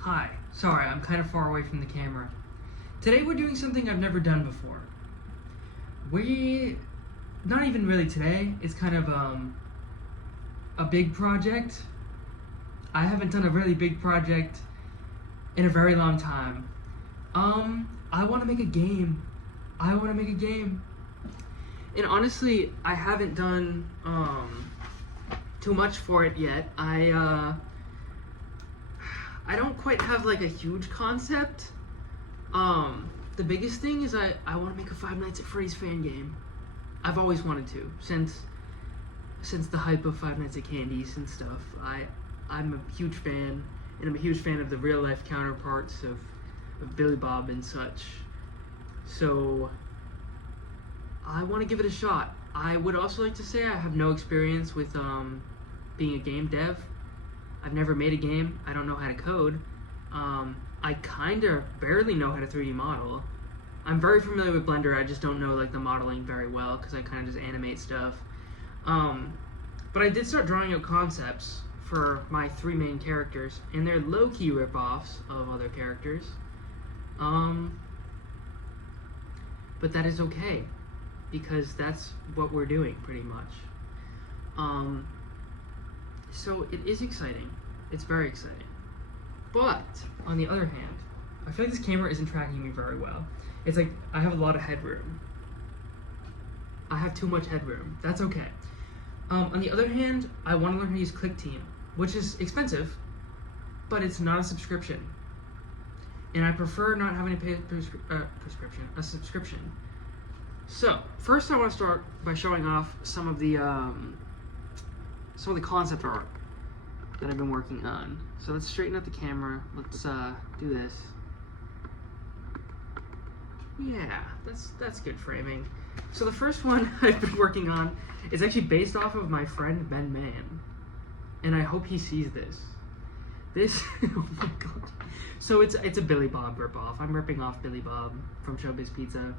Hi, sorry, I'm kind of far away from the camera. Today we're doing something I've never done before. Not even really today, it's kind of a big project. I haven't done a really big project in a very long time. I want to make a game. And honestly, I haven't done too much for it yet. I don't quite have like a huge concept. The biggest thing is I want to make a Five Nights at Freddy's fan game. I've always wanted to since the hype of Five Nights at Candy's and stuff. I'm a huge fan, and I'm a huge fan of the real life counterparts of Billy Bob and such. So I want to give it a shot. I would also like to say I have no experience with being a game dev. I've never made a game. I don't know how to code. I kind of barely know how to 3D model. I'm very familiar with Blender. I just don't know like the modeling very well because I kind of just animate stuff. But I did start drawing out concepts for my 3 main characters, and they're low-key rip-offs of other characters. But that is okay, because that's what we're doing pretty much. So it is exciting. It's very exciting. But on the other hand, I feel like this camera isn't tracking me very well. It's like I have a lot of headroom. I have too much headroom. That's okay. On the other hand, I want to learn how to use ClickTeam, which is expensive, but it's not a subscription. And I prefer not having to pay a subscription. So first, I want to start by showing off some of the concept art that I've been working on. So let's straighten out the camera. Let's do this. Yeah, that's good framing. So the first one I've been working on is actually based off of my friend Ben Mann, and I hope he sees this. Oh my god. So it's a Billy Bob ripoff. I'm ripping off Billy Bob from Showbiz Pizza,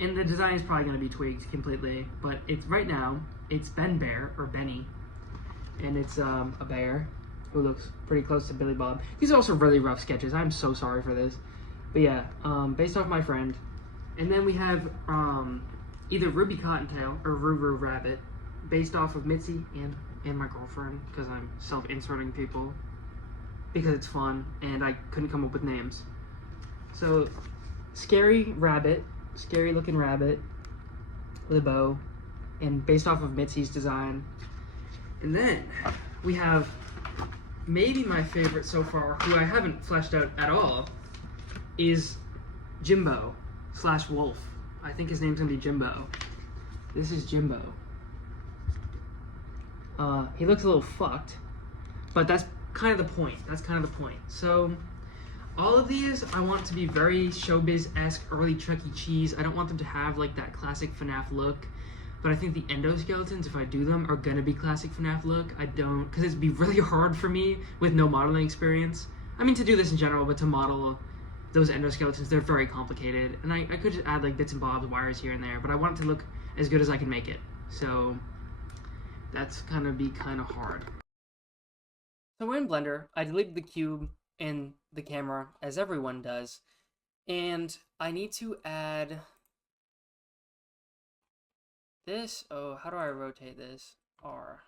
and the design is probably going to be tweaked completely. But right now it's Benny, and it's a bear who looks pretty close to Billy Bob. These are also really rough sketches. I'm so sorry for this, but yeah, based off my friend. And then we have either Ruby Cottontail or Ruru Rabbit, based off of Mitzi and my girlfriend, because I'm self-inserting people because it's fun and I couldn't come up with names. So scary looking rabbit with a bow, and based off of Mitzi's design. And then we have maybe my favorite so far, who I haven't fleshed out at all, is Jimbo / Wolf. I think his name's gonna be Jimbo. This is Jimbo. He looks a little fucked, but that's kind of the point. So all of these I want to be very Showbiz-esque, early Chuck E. Cheese. I don't want them to have like that classic FNAF look, but I think the endoskeletons, if I do them, are gonna be classic FNAF look. Because it'd be really hard for me with no modeling experience. I mean, to do this in general, but to model those endoskeletons, they're very complicated, and I could just add like bits and bobs, wires here and there, but I want it to look as good as I can make it. So that's gonna be kind of hard. So in Blender, I deleted the cube in the camera, as everyone does, and I need to add this. Oh, how do I rotate this? R.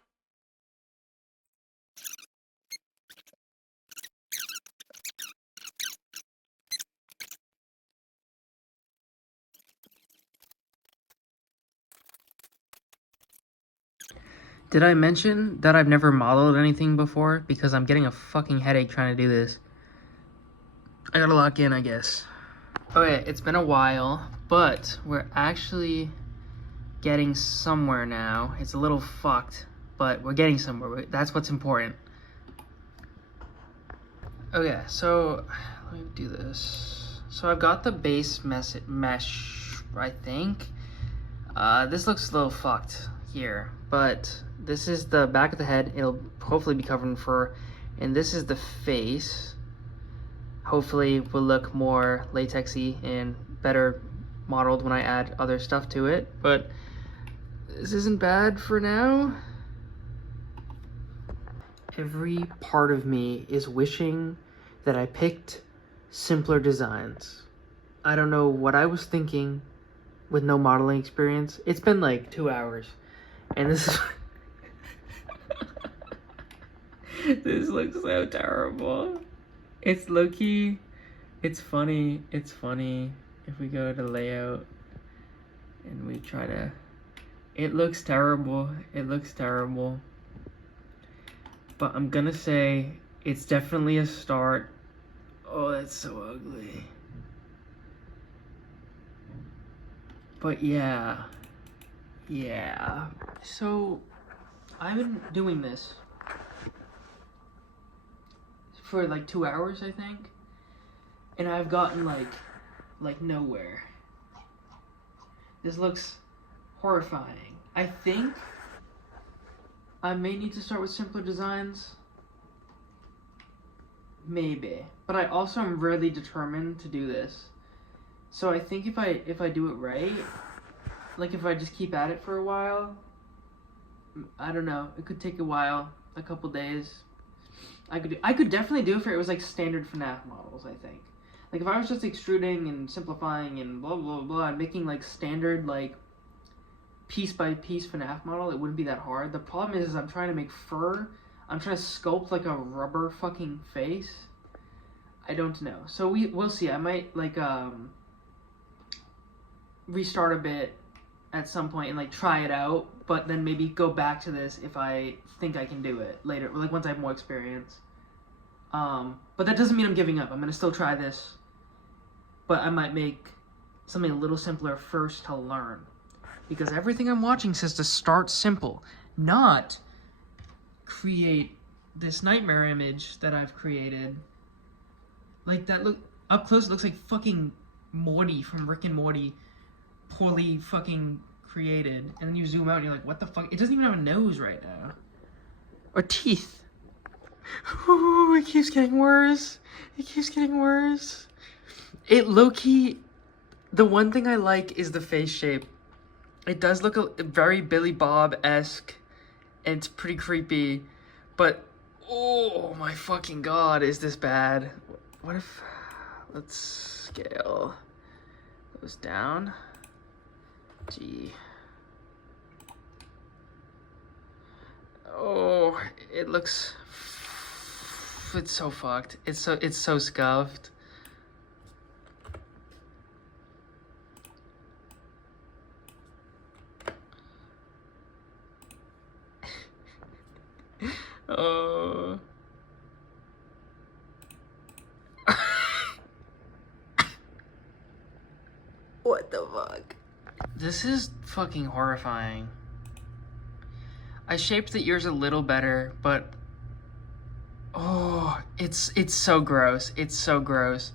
Did I mention that I've never modeled anything before? Because I'm getting a fucking headache trying to do this. I gotta lock in, I guess. Okay, it's been a while, but we're actually getting somewhere now. It's a little fucked, but we're getting somewhere. That's what's important. Okay, so let me do this. So I've got the base mesh, I think. This looks a little fucked here, but this is the back of the head. It'll hopefully be covered in fur, and this is the face. Hopefully will look more latexy and better modeled when I add other stuff to it, but this isn't bad for now. Every part of me is wishing that I picked simpler designs. I don't know what I was thinking with no modeling experience. It's been like 2 hours, and this is this looks so terrible. It's low-key, it's funny if we go to layout and we try to, it looks terrible, but I'm gonna say it's definitely a start. Oh, that's so ugly. But yeah. So I've been doing this for like 2 hours, I think, and I've gotten like nowhere. This looks horrifying. I think I may need to start with simpler designs. Maybe. But I also am really determined to do this. So I think if I do it right, like if I just keep at it for a while, I don't know, it could take a while, a couple days. I could definitely do it if it was like standard FNAF models, I think. Like if I was just extruding and simplifying and blah blah blah and making like standard like piece by piece FNAF model, it wouldn't be that hard. The problem is I'm trying to make fur. I'm trying to sculpt like a rubber fucking face. I don't know. So we'll see. I might like restart a bit at some point and like try it out, but then maybe go back to this if I think I can do it later, like once I have more experience. But that doesn't mean I'm giving up. I'm gonna still try this, but I might make something a little simpler first to learn, because everything I'm watching says to start simple, not create this nightmare image that I've created. Like that look up close, it looks like fucking Morty from Rick and Morty, poorly fucking created, and then you zoom out and you're like, what the fuck? It doesn't even have a nose right now. Or teeth. Ooh, it keeps getting worse. It low-key, the one thing I like is the face shape. It does look very Billy Bob-esque, and it's pretty creepy, but oh my fucking god, is this bad? What if, let's scale those down. Gee. Oh, it looks, it's so fucked. It's so scuffed. Oh. What the fuck? This is fucking horrifying. I shaped the ears a little better, but oh, it's so gross. It's so gross.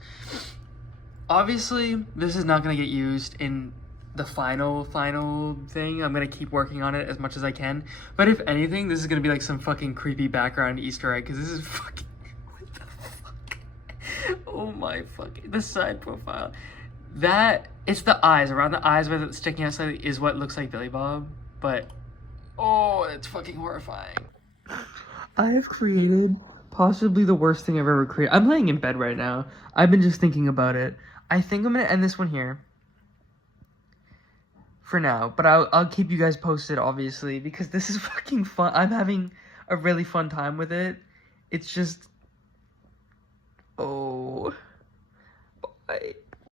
Obviously, this is not gonna get used in the final thing. I'm gonna keep working on it as much as I can. But if anything, this is gonna be like some fucking creepy background Easter egg, because this is fucking what the fuck? Oh my fucking, the side profile. That, it's the eyes, around the eyes where it's sticking out slightly is what looks like Billy Bob, but oh, that's fucking horrifying. I've created possibly the worst thing I've ever created. I'm laying in bed right now. I've been just thinking about it. I think I'm gonna end this one here for now, but I'll keep you guys posted, obviously, because this is fucking fun. I'm having a really fun time with it. It's just